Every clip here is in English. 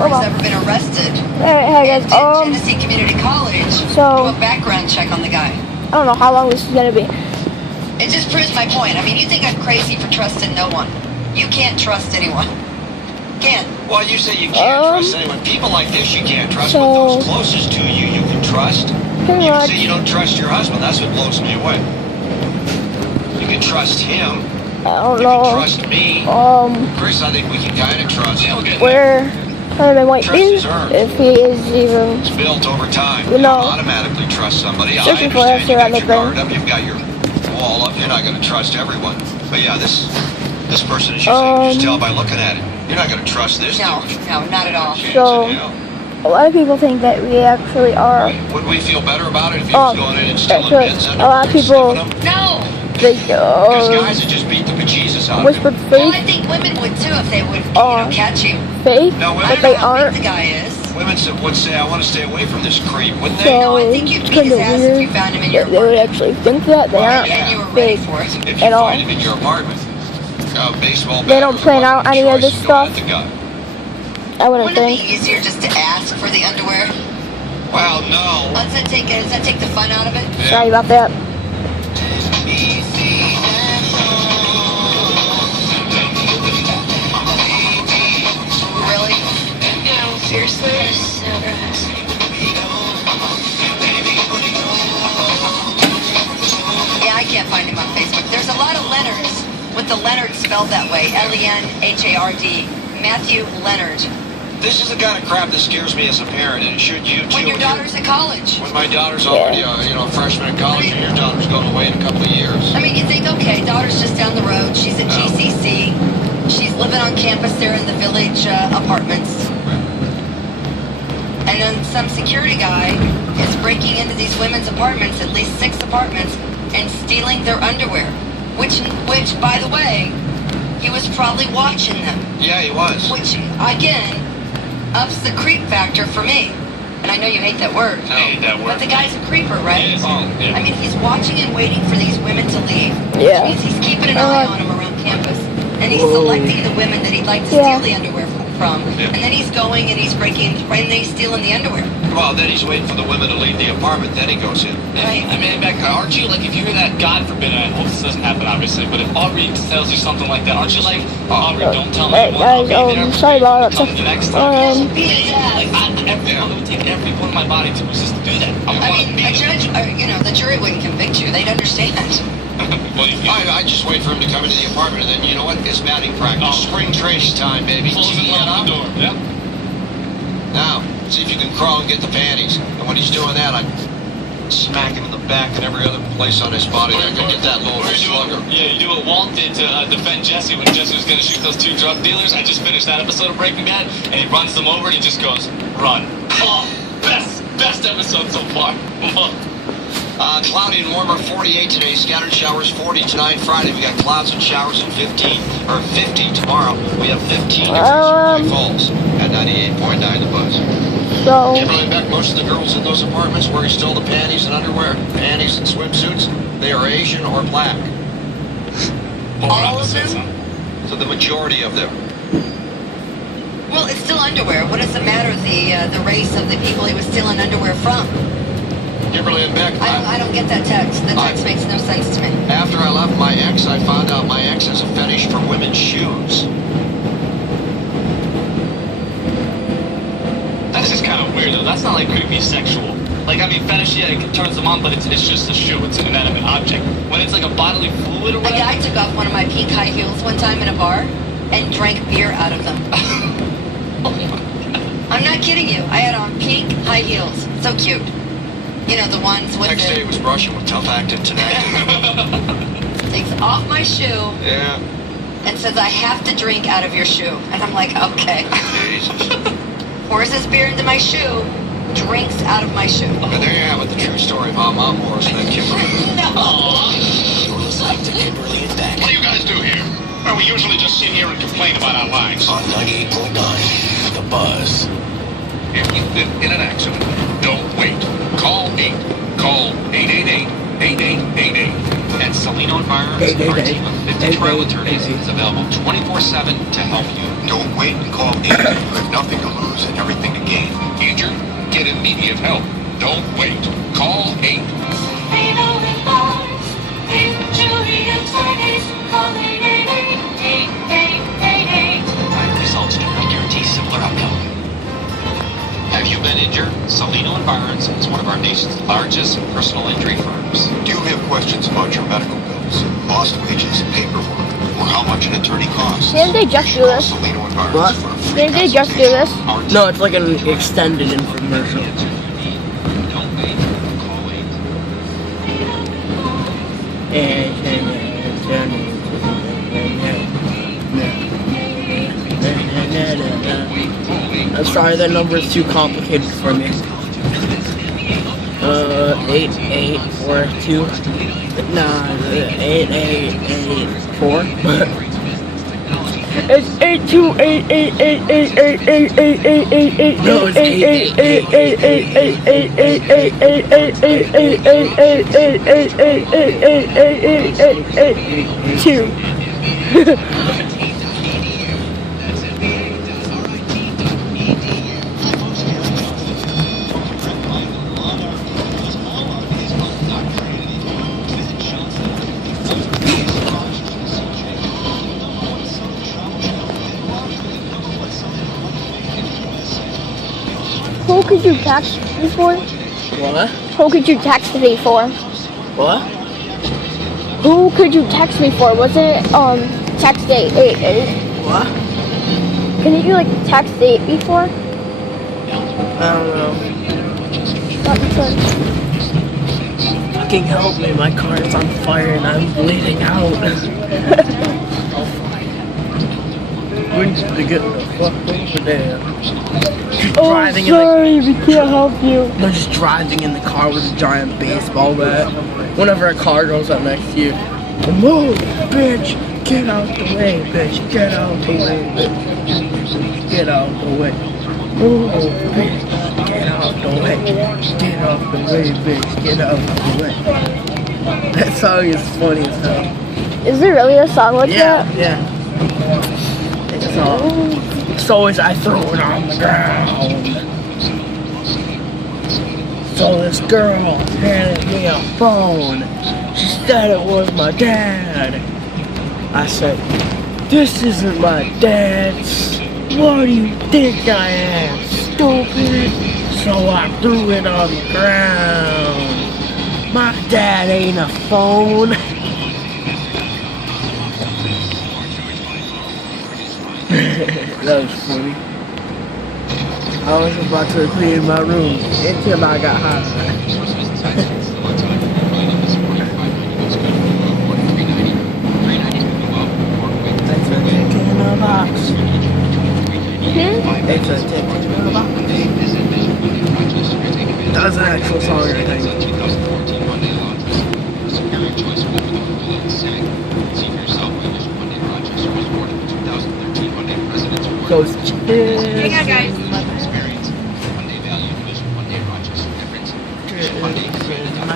or has ever been arrested. Hey guys, and Genesee Community College so do a background check on the guy. I don't know how long this is gonna be. It just proves my point. I mean, you think I'm crazy for trusting no one. You can't trust anyone. Can't. Well, you say you can't trust anyone. People like this you can't trust, but those closest to you, you can trust. You say you don't trust your husband. That's what blows me away. You can trust him. I don't you know. Can trust me. Chris, I think we can kind of trust him. Where husband might be, if he is even. It's built over time. You know, don't automatically trust somebody. I searching for understand us you around got the your guard up, you've got your wall up. You're not going to trust everyone. But yeah, this person, as you say, you just tell by looking at it. You're not going to trust this No, dude. no, not at all. So, a lot of people think that we actually are. Would we feel better about it if he was going in and stealing men's a lot of people. No. They Because guys would just beat the bejesus out of whispered him. Well, I faith. think women would too if they would, catch you. Faith, No, women, but they how aren't. big the guy is. women would say, I want to stay away from this creep, wouldn't they? So, No, I think you'd it's beat kind his of ass if you weird found him in your that they would apartment. actually think that. They aren't And you were ready big for it. If you at all. find him in your apartment, baseball They bat don't or plan out weapon any of choice, this go stuff. at the guy. I wouldn't Wouldn't it think. be easier just to ask for the underwear? Well, no. Does that take the fun out of it? Yeah. Sorry about that. Really? No, seriously? Yeah, I can't find him on Facebook. There's a lot of Leonards with the Leonard spelled that way. Lenhard. Matthew Leonard. This is the kind of crap that scares me as a parent, and it should you too. When your daughter's at college. When my daughter's already, a freshman in college, and your daughter's going away in a couple of years. I mean, you think, okay, daughter's just down the road. She's at GCC. She's living on campus there in the village apartments. And then some security guy is breaking into these women's apartments, at least 6 apartments, and stealing their underwear. Which, by the way, he was probably watching them. Yeah, he was. Which, again, ups the creep factor for me. And I know you hate that word. I hate that word. But the guy's a creeper, right? Yeah. I mean, he's watching and waiting for these women to leave. Yeah. Which means he's keeping an eye on them around campus. And he's selecting the women that he'd like to steal the underwear from. Yeah. And then he's going and he's breaking, and then he's stealing the underwear. Well, then he's waiting for the women to leave the apartment, then he goes in. Right. I mean, Becca, aren't you, like, if you hear that, God forbid, I hope this doesn't happen, obviously, but if Aubrey tells you something like that, aren't you like, Aubrey, don't tell me Hey I'll be guys, there, sorry about that. come the next time. Yeah. Like, it would take every one of my body to resist to do that. I mean, a judge, the jury wouldn't convict you. They'd understand. Well, I just wait for him to come into the apartment, and then, you know what? It's batting practice. Spring training time, baby. close Tee and it lock up. the door. Yep. Now, see if you can crawl and get the panties. And when he's doing that, I smack him in the back and every other place on his body. I can get that little slugger. Yeah, you do what Walt did to defend Jesse when Jesse was going to shoot those 2 drug dealers. I just finished that episode of Breaking Bad, and he runs them over and he just goes, run. Oh, best episode so far. Cloudy and warmer, 48 today. Scattered showers, 40 tonight. Friday, we got clouds and showers and 50 tomorrow. We have 15 in Falls at 98.9 The Buzz. So, Kimberly and Beck, most of the girls in those apartments where he stole the panties and underwear, panties and swimsuits, they are Asian or black. All of them? So the majority of them. Well, it's still underwear. What does it matter, the race of the people he was stealing underwear from? Kimberly and Beck, I don't get that text. The text makes no sense to me. after I left my ex, I found out my ex has a fetish for women's shoes. That's just kind of weird, though. That's not, like, creepy sexual. Like, I mean, fetish, yeah, it turns them on, but it's just a shoe. It's an inanimate object. When it's, like, a bodily fluid or A whatever... guy took off one of my pink high heels one time in a bar and drank beer out of them. Oh, my God. I'm not kidding you. I had on pink high heels. So cute. You know, the ones with Next day he was brushing with tough acting tonight. takes off my shoe Yeah. and says, I have to drink out of your shoe. And I'm like, okay. Jesus. Pours his beer into my shoe, drinks out of my shoe. And there you have it, the true story of how Mom Morris met Kimberly. No. You're listening to Kimberly and Beck What do you guys do here? Well, we usually just sit here and complain about our lives. on 98.9 The Buzz. If you've been in an accident, don't wait. Call 8. Call 888-8888. At Salino Environs, our team of 50 trial attorneys is available 24/7 to help you. Don't wait and call 8. You have nothing to lose and help. Don't wait. Call 8. Right results do not guarantee similar outcome. Have you been injured? Salino Environs is one of our nation's largest personal injury firms. Do you have questions about your medical bills, lost wages, paperwork, or how much an attorney costs? Didn't they just do this? What? Didn't they just do this? No, it's like an extended infomercial. Don't wait. Call 8. I'm sorry, that number is too complicated for me. 8842. No, 8884. It's 828888888888888888888888888888888888888888888888888888888888888888888888888888888888888888888888888888888888888888888888888888888888888888888888888888888888888888888888888888888888888888888888888888888888888888888888888888888888888888888888888888888888888888888888888888888888888888888888888888888888888888888888888888888888888888888888888888888888888888888888888888888888888888888888888888888888888888888888888888888888888888888888888888888888888888888888888888888888888888888888888888888888888888888888888888888888888888888888888888888888888888888888888888888888888888888888888888888888888888888888888888888888888888888888888888888888888888888888888888888888888888888888888888888888888989Who could you text me for? What? Who could you text me for? What? Who could you text me for? Was it text 888? What? Can you like text 8 before? I don't know. That's good. Fucking help me, my car is on fire and I'm bleeding out. When did they get the fuck over there? Just Oh, driving sorry, we can't help you. They're just driving in the car with a giant baseball bat. Whenever a car goes up next to you, move, bitch! Get out the way, bitch! Get out the way, bitch! Get out the way. Move, bitch! Get out the way. Get out the way, bitch! Get out the way. That song is funny as hell. Is there really a song like that? Yeah. It's always I throw it on the ground. So this girl handed me a phone. She said it was my dad. I said, this isn't my dad's. What do you think I am, stupid? So I threw it on the ground. My dad ain't a phone. That was funny. I was about to clean my room until I got high. It's a tick in a box. It's a tick in a box. That's an actual song, I think. Goes Hang on, guys.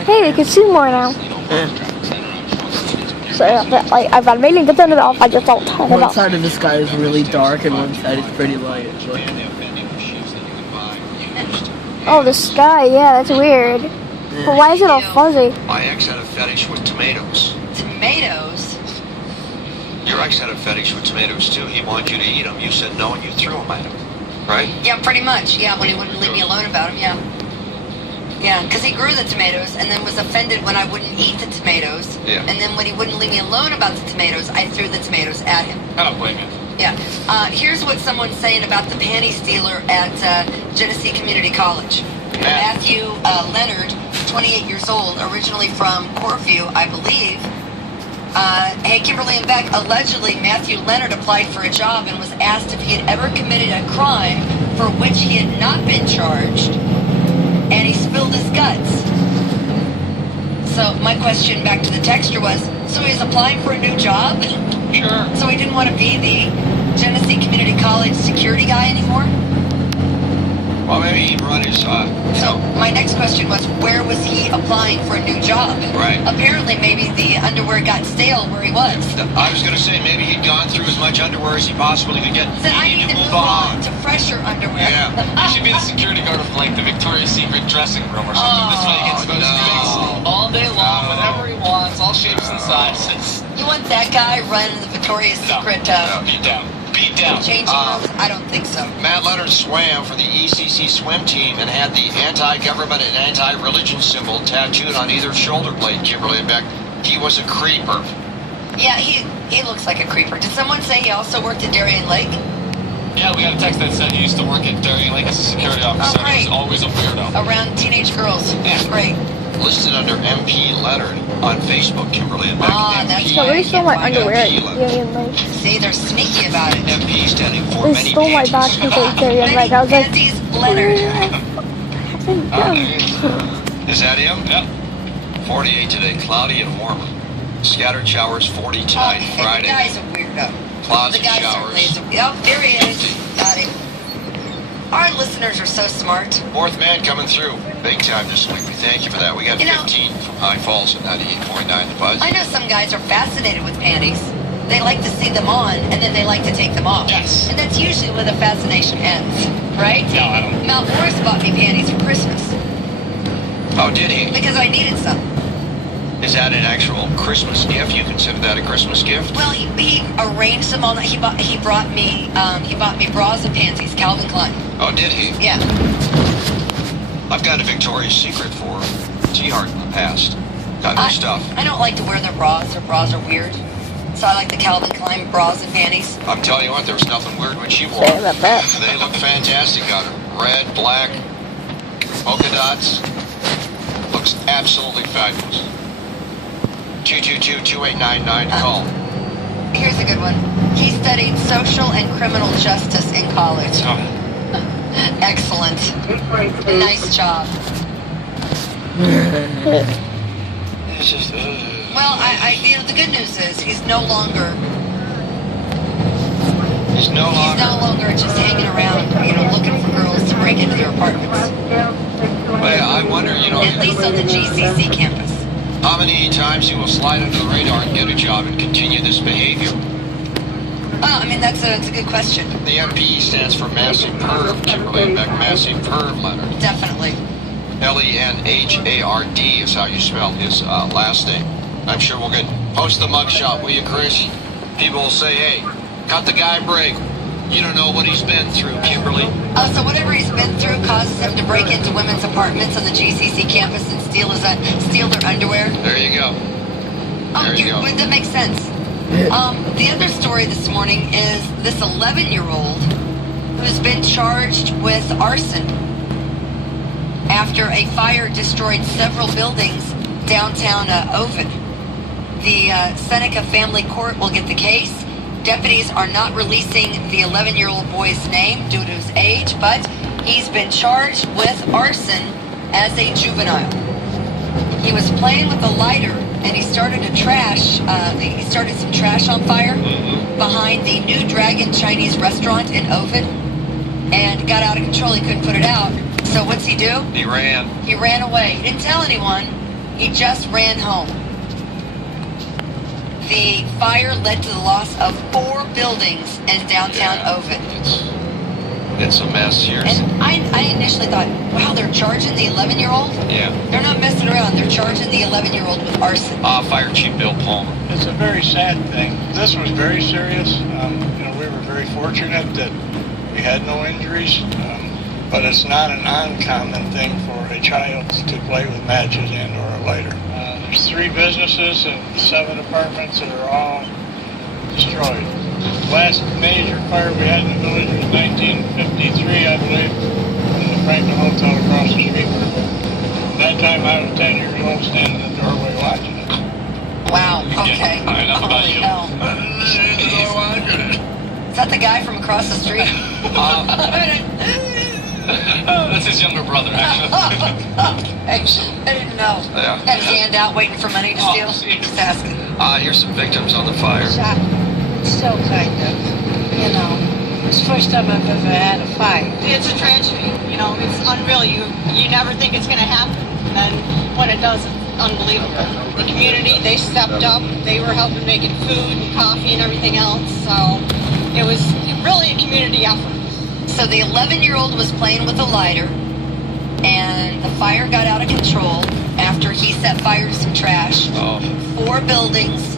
Hey, we can see more now. So, like, I've got a million to turn it off, I just don't turn it One off. side of the sky is really dark and one side is pretty light. Oh, the sky, yeah, that's weird. But why is it all fuzzy? My ex had a fetish with tomatoes. Tomatoes? Your ex had a fetish with tomatoes too. He wanted you to eat them. You said no and you threw them at him. Right? Yeah, pretty much. Yeah, when he wouldn't leave me alone about them, yeah. Yeah, because he grew the tomatoes and then was offended when I wouldn't eat the tomatoes. Yeah. And then when he wouldn't leave me alone about the tomatoes, I threw the tomatoes at him. I don't blame you. Yeah. Here's what someone's saying about the panty stealer at Genesee Community College. Matthew Leonard, 28 years old, originally from Corview, I believe. Hey, Kimberly and Beck, allegedly Matthew Leonard applied for a job and was asked if he had ever committed a crime for which he had not been charged, and he spilled his guts. So my question back to the texter was, so he's applying for a new job? Sure. So he didn't want to be the Genesee Community College security guy anymore? Well, maybe he brought his, So my next question was, where was he applying for a new job? Right. Apparently, maybe the underwear got stale where he was. I was going to say maybe he'd gone through as much underwear as he possibly could get. Said, I He need needed to move on to fresher underwear. Yeah. You should be the security guard of like the Victoria's Secret dressing room or something. This way he gets those drinks all day long, whenever he wants, all shapes and sizes. You want that guy running the Victoria's Secret beat down. Beat down. changing rooms? I don't think so. Matt Leonard swam for the ECC swim team and had the anti-government and anti-religion symbol tattooed on either shoulder blade, Kimberly and Beck. He was a creeper. Yeah, he looks like a creeper. Did someone say he also worked at Darien Lake? Yeah, we got a text that said he used to work at Darien Lake as a security officer. Oh, great. He was always a weirdo. Around teenage girls. Yeah. Great. Listed under MP Leonard on Facebook, Kimberly and Beck. Ah, that's MP, why Somebody I stole can't my find underwear out. at Darien Lake. See, they're sneaky about it. MP standing for They many stole my panties. boxes at Darien Lake. I was like, Panties Leonard. Is that him? Yep. 48 today, cloudy and warmer. Scattered showers, 40 tonight, Okay, Friday. the guy's a weirdo. Clouds The and guy showers. certainly is a... Oh, there he is. Got him. Our listeners are so smart. Fourth man coming through. Big time this week. We thank you for that. We got You know- 15 from High Falls at 98.9 The Buzz. I know some guys are fascinated with panties. They like to see them on, and then they like to take them off. Yes. And that's usually where the fascination ends, right? No, I don't. Mount Morris bought me panties for Christmas Oh, did he? because I needed some. Is that an actual Christmas gift? You consider that a Christmas gift? Well, he arranged them all night. He bought me bras and panties, Calvin Klein. Oh, did he? Yeah. I've got a Victoria's Secret for T-Heart in the past. Got new stuff. I don't like to wear their bras. Their bras are weird. So I like the Calvin Klein bras and panties. I'm telling you what, there was nothing weird when she wore Say them. about that. They look fantastic on her. Red, black, polka dots. Looks absolutely fabulous. 222-2899, call. Here's a good one. He studied social and criminal justice in college. Oh. Excellent. Nice job. It's just, Well, the good news is he's no longer He's no longer. just hanging around, looking for girls to break into their apartments. Well, I wonder, At least on the GCC campus. how many times he will slide under the radar and get a job and continue this behavior. Oh, I mean, that's a good question. The MP stands for Massive Perv, Kimberly and Beck. Massive Perv, Leonard. Definitely. Lenhard is how you spell his last name. I'm sure we'll post the mugshot, will you, Chris? People will say, hey, cut the guy a break. You don't know what he's been through, Kimberly. Oh, so whatever he's been through causes him to break into women's apartments on the GCC campus and steal their underwear? There you go. Oh, There you go. That makes sense. The other story this morning is this 11-year-old who's been charged with arson after a fire destroyed several buildings downtown Ovid. The Seneca Family Court will get the case. Deputies are not releasing the 11-year-old boy's name due to his age, but he's been charged with arson as a juvenile. He was playing with a lighter and he started some trash on fire behind the New Dragon Chinese restaurant in Ovid and got out of control. He couldn't put it out. So what's he do? He ran. He ran away. He didn't tell anyone. He just ran home. The fire led to the loss of 4 buildings in downtown Ovid. It's a mess here. And I initially thought, wow, they're charging the 11-year-old? Yeah. They're not messing around. They're charging the 11-year-old with arson. Fire Chief Bill Palmer. It's a very sad thing. This was very serious. We were very fortunate that we had no injuries, but it's not an uncommon thing for a child to play with matches and or a lighter. There's 3 businesses and 7 apartments that are all destroyed. The last major fire we had in the village was 1953, I believe, in the Franklin Hotel across the street. At that time I was 10 years old standing in the doorway watching it. Wow, okay. I know about Holy you. hell. Is that the guy from across the street? That's his younger brother, actually. I didn't even know. Yeah. Had his hand out waiting for money to steal. jeez. Just asking. Here's some victims on the fire. Still kind of, it's the first time I've ever had a fight. It's a tragedy, it's unreal. You never think it's going to happen, and then when it does, it's unbelievable. The community, they stepped up. They were helping making food and coffee and everything else, so it was really a community effort. So the 11-year-old was playing with a lighter. and the fire got out of control after he set fire to some trash. 4 buildings,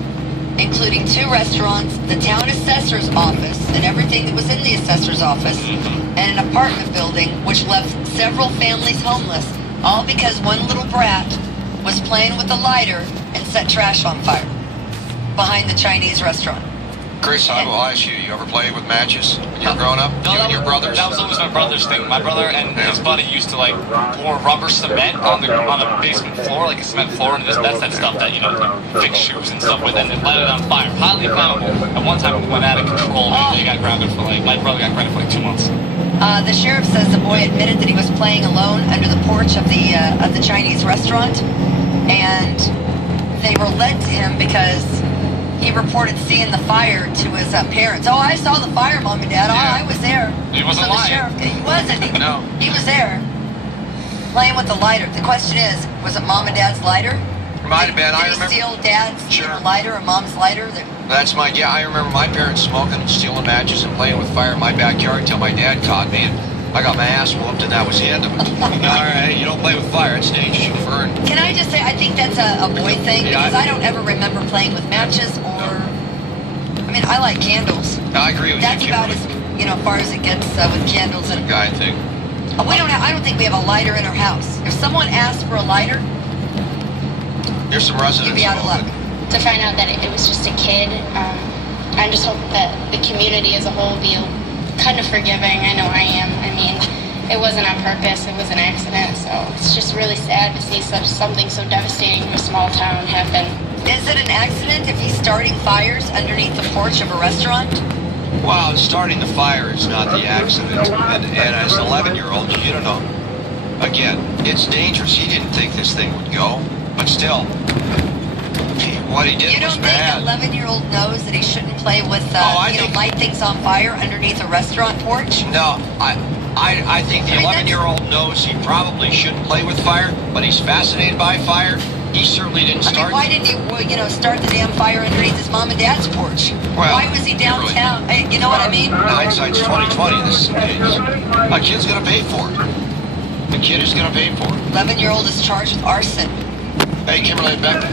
including 2 restaurants, the town assessor's office, and everything that was in the assessor's office, and an apartment building, which left several families homeless, all because one little brat was playing with a lighter and set trash on fire behind the Chinese restaurant. Chris, I will ask you, you ever play with matches when you were growing up? No, You and your brothers? That was always my brother's thing. My brother and his buddy used to like pour rubber cement on the basement floor, like a cement floor, and that's that stuff that you fix shoes and stuff with, and then light it on fire. Highly flammable. At one time, it went out of control. They got grounded for my brother got grounded for 2 months. The sheriff says the boy admitted that he was playing alone under the porch of the Chinese restaurant, and they were led to him because he reported seeing the fire to his parents. Oh, I saw the fire, Mom and Dad. Oh, I was there. He wasn't so the lying. sheriff, he wasn't. No. He was there, playing with the lighter. The question is, was it Mom and Dad's lighter? Might have been. I Did he remember. steal Dad's lighter or Mom's lighter? Yeah, I remember my parents smoking and stealing matches and playing with fire in my backyard until my dad caught me, and I got my ass whooped, and that was the end of it. All right, you don't play with fire. It's dangerous. You can burn. Can I just say, I think that's a boy thing, because I don't ever remember playing with matches or... I mean, I like candles. I agree with That's you, about Kimberly. as far as it gets with candles. And Guy thing. I don't think we have a lighter in our house. If someone asks for a lighter, Here's some residents. you'd be out of luck. To find out that it was just a kid, I just hope that the community as a whole be kind of forgiving. I know I am. I mean, it wasn't on purpose. It was an accident. So it's just really sad to see something so devastating in a small town happen. Is it an accident if he's starting fires underneath the porch of a restaurant? Well, starting the fire is not the accident. And as an 11-year-old, you don't know. Again, it's dangerous. He didn't think this thing would go. But still, what he did was bad. You don't think an 11-year-old knows that he shouldn't play with, light things on fire underneath a restaurant porch? No, I think the 11-year-old knows he probably shouldn't play with fire, but he's fascinated by fire. He certainly didn't start. Why didn't he, start the damn fire underneath his mom and dad's porch? Well, why was he downtown? Hey, you know what I mean? Hindsight's 20/20. A kid's gonna pay for it. The kid is gonna pay for it. 11-year-old is charged with arson. Hey, Kimberly and Beck,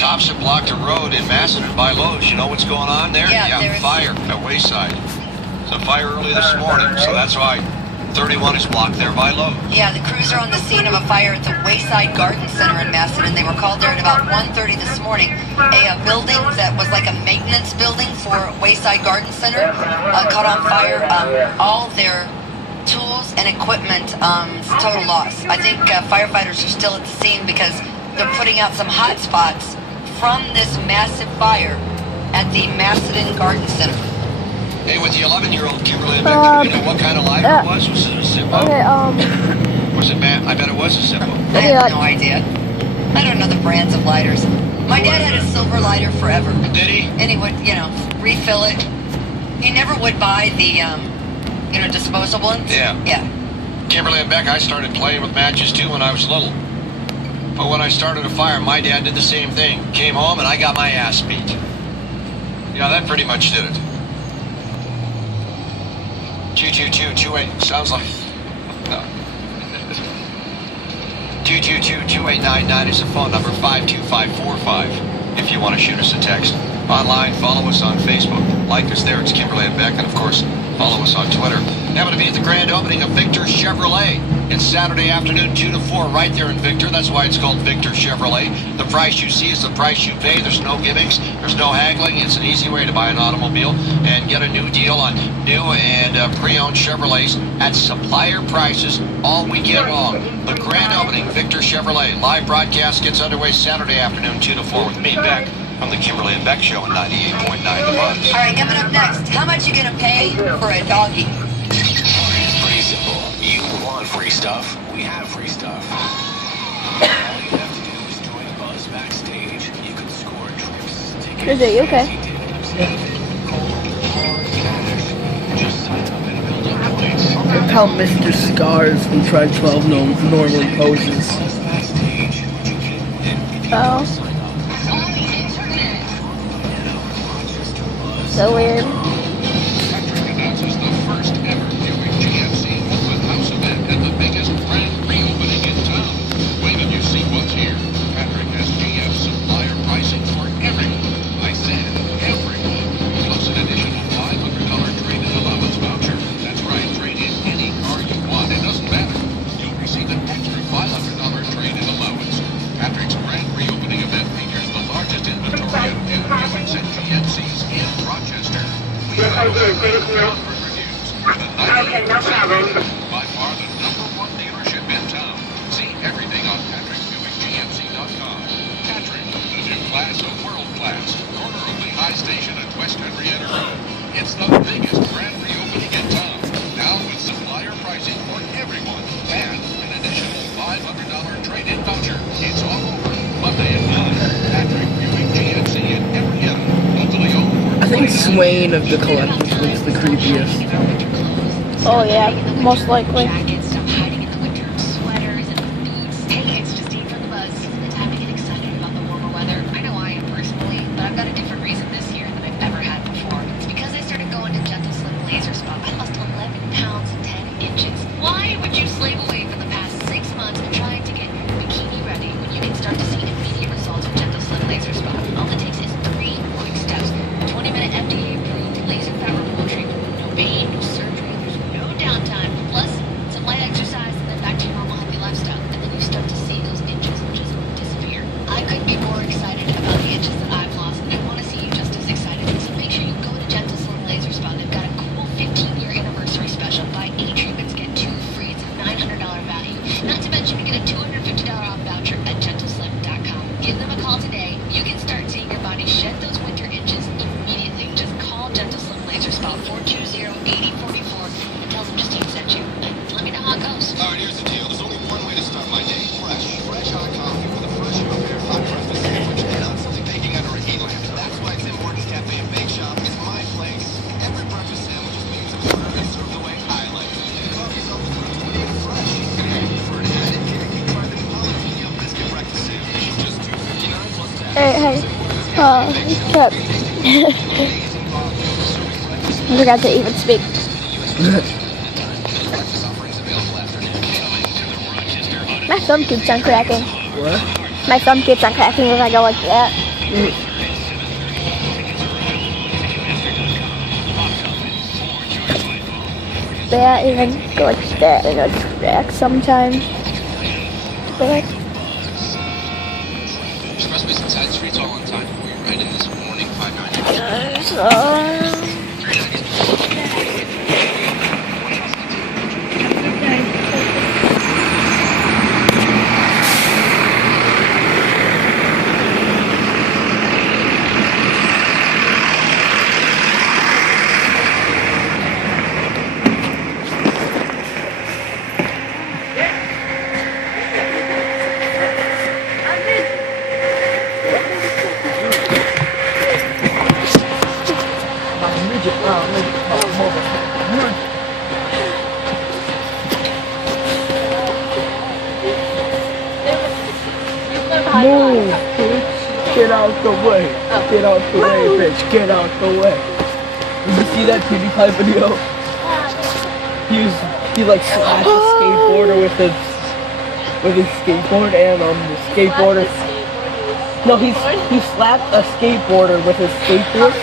cops have blocked a road in Macedon by Lowe's. You know what's going on there? Yeah, there's fire at Wayside. It's a fire early this morning, so that's why 31 is blocked there by Lowe's. Yeah, the crews are on the scene of a fire at the Wayside Garden Center in Macedon. They were called there at about 1:30 this morning. A building that was like a maintenance building for Wayside Garden Center caught on fire. All their tools and equipment, total loss. I think firefighters are still at the scene because they're putting out some hot spots from this massive fire at the Macedon Garden Center. Hey, with the 11-year-old Kimberly and Beck, do you know what kind of lighter it was? Was it a Zippo? Okay, Was it, I bet it was a Zippo. I have no idea. I don't know the brands of lighters. My dad had a silver lighter forever. Did he? And he would, refill it. He never would buy the, disposable ones. Yeah. Yeah. Kimberly and Beck, I started playing with matches too when I was little. But when I started a fire, my dad did the same thing. Came home and I got my ass beat. Yeah, that pretty much did it. 222-28, sounds like... No. 222-2899 is the phone number, 52545, if you want to shoot us a text. Online, follow us on Facebook. Like us there, it's Kimberly and Beck, and of course, follow us on Twitter. Happen to be at the grand opening of Victor Chevrolet. It's Saturday afternoon, 2 to 4, right there in Victor. That's why it's called Victor Chevrolet. The price you see is the price you pay. There's no gimmicks. There's no haggling. It's an easy way to buy an automobile and get a new deal on new and pre-owned Chevrolets at supplier prices all weekend long. The grand opening, Victor Chevrolet. Live broadcast gets underway Saturday afternoon, 2 to 4 with me, Beck, from the Kimberly and Beck Show on 98.9 The Buzz. All right, coming up next, how much you going to pay for a doggy? It's pretty simple. You want free stuff? We have free stuff. All you have to do is join Buzz backstage. You can score trips, tickets, Is it okay? Just sign up and build up points. How Mr. Scars from Tribe 12 normally poses. Buzz backstage. Oh, so weird. Announces the first ever viewing GMC open house event and the biggest grand reopening By far the #1 dealership in town. See everything on PatrickBuickGMC.com. Patrick, the new class of world class. Corner of Lehigh Station and West Henrietta Road. It's the biggest grand reopening in town. Now with supplier pricing for everyone. And an additional $500 trade-in voucher. It's all over. Monday at 9. Patrick Buick GMC in Henrietta. Locally owned. I think Swain of the collective looks the creepiest. Oh yeah, most likely. Jackets, stop hiding in the winter. Sweaters and boots. Hey, it's Justine from the Buzz. This is the time to get excited about the warmer weather. I know I am personally, but I've got a different reason this year than I've ever had before. It's because I started going to Gentle Slim Laser Spa. I lost 11 pounds and 10 inches. Why would you slave away for the past 6 months trying to get bikini ready when you can start to see immediate results with Gentle Slim Laser Spa? All it takes is 3 quick steps. 20-minute FDA-approved laser fat removal treatment. No pain, no surgery, there's no downtime. Plus, some light exercise and then back to your normal healthy lifestyle. And then you start to see those inches just disappear. I couldn't be more excited about the inches that I've lost, and I want to see you just as excited. So make sure you go to Gentle Slim Laser Spa. They've got a cool 15-year anniversary special. Buy 8 treatments, get 2 free. It's a $900 value. Not to mention, you get a $250 off voucher at GentleSlim.com. Give them a call today. You can start seeing your body shed those winter inches immediately. Just call Gentle Slim Laser Spa 420-8044 and tell them Justine sent you. Let me know how it goes. All right, here's the deal. There's only one way to start my day. Fresh hot coffee with a fresh your hot breakfast sandwich and on something baking under a heat lamp. That's why Tim Hortons Cafe and Bake Shop is my place. Every breakfast sandwich is made to order and served the way I like it. Coffee's always fresh. For an added kick, try the jalapeno biscuit breakfast sandwich. Just $2.59 plus tax. Hey, Kip. I forgot to even speak. My thumb keeps on cracking. What? My thumb keeps on cracking if I go like that. That even go like that and it'll crack sometimes. But Expressways and side streets all on time for you, right? In this morning 590. Move, bitch. Get out the way. Get out the way, bitch. Get out the way. Did you see that PewDiePie video? He like slapped a skateboarder with his skateboard and the skateboarder. No, he slapped a skateboarder with his skateboard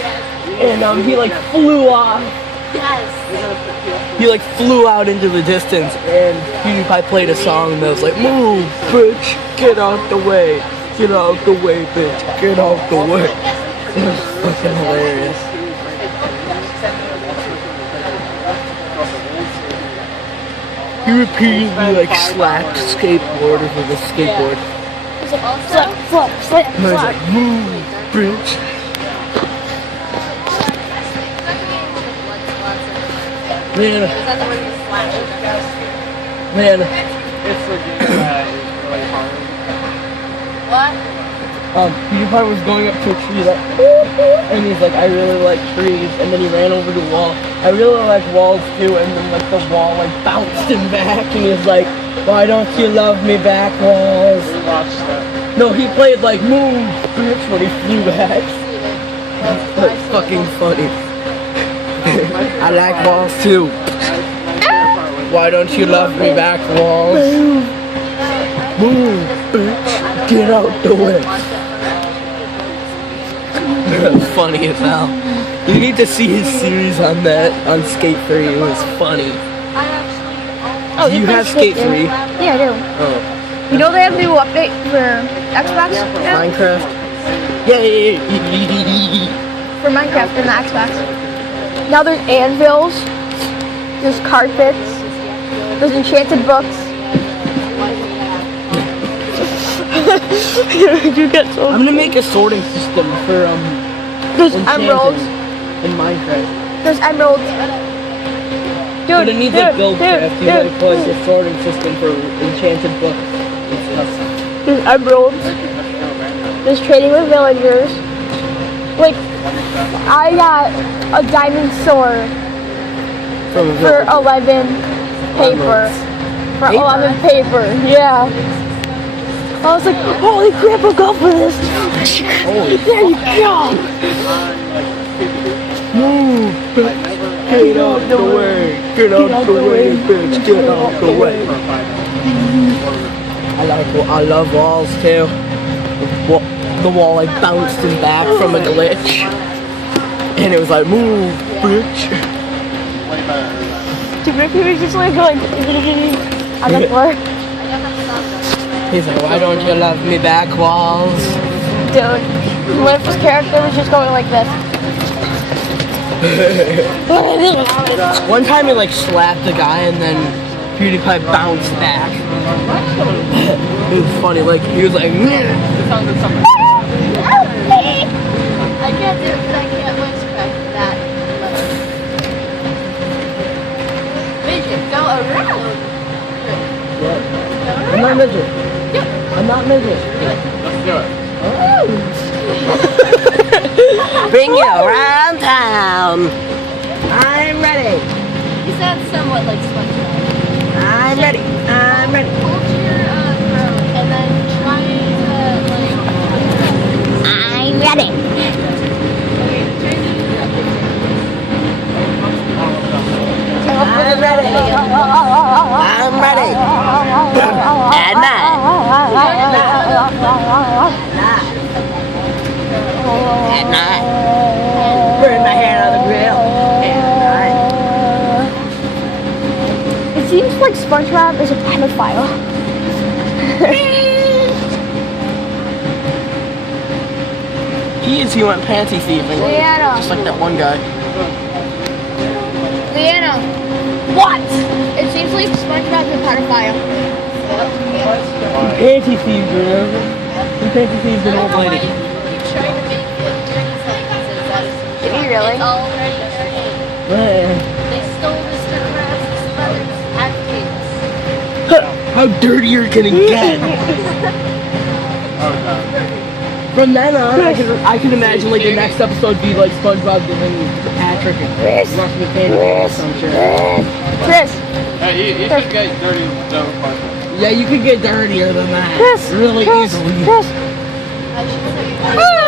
and he like flew off. He like flew out into the distance and PewDiePie played a song that was like, move, bitch, get out the way. Get out the way, bitch, get out the way. It was fucking hilarious. He repeatedly like slapped skateboarders with a skateboard. He's like, flip. And he's like, move, bitch. Man. It's really hard. What? PewDiePie was going up to a tree like, and he's like, I really like trees, and then he ran over to a wall. I really like walls too, and then like the wall like bounced him back, and he's like, why don't you love me back, walls? No, he played like, move, bitch, when he flew back. That's fucking funny. I like walls too. Why don't you love me back, walls? Move, bitch, get out the way. That's funny as hell. You need to see his series on that, on Skate 3. It was funny. Oh, Do you have Skate 3? Yeah, I do. Oh. You know they have a new update for Xbox? Yeah. Minecraft? Yeah. For Minecraft and the Xbox. Now there's anvils, there's carpets, Those enchanted books. You get so. I'm gonna make a sorting system for There's emeralds. in Minecraft. There's emeralds. But it needs a build craft. You gotta put a sorting system for enchanted books and stuff. There's emeralds. There's trading with villagers. Like, I got a diamond sword for 11 paper. For 11 paper, yeah. I was like, holy crap, I'll go for this. There you go. Move, bitch. Get out the way. Get out the way, bitch. Get out the way. I love walls too. The wall like bounced him back from a glitch. And it was like, move, bitch. Dude, if he was just like going on the floor. He's like, why don't you love me back, walls? Dude, what if his character was just going like this? One time he like slapped the guy and then PewDiePie bounced back. It was funny, like he was like, meh. I can't do it because I can't voice crack that. Midget, go around. I'm not midget. I'm not midget. Let's do it. Bring you around town. I'm ready. You sound somewhat like SpongeBob. I'm ready. I'm ready. Hold your throat and then try to I'm ready. I'm ready. I'm ready. At night. At night. Burn my hand on the grill. At night. It seems like SpongeBob is a pedophile. He went panty thieving. Leanna. Just like that one guy. Leanna. What? It seems like SpongeBob's a pedophile. Panty thieves, remember? He panty thieves an old lady. You're trying to make it 30 sentences out of some Did he really? It's already dirty. They stole Mr. Krabs' feathers and How dirtier can it get? From then on, I can imagine like the next episode be like SpongeBob giving Patrick a rush with candy or some shit. Chris. Hey, you can get dirty though. Yeah, you can get dirtier than that. Chris. Really easily. Chris. I should say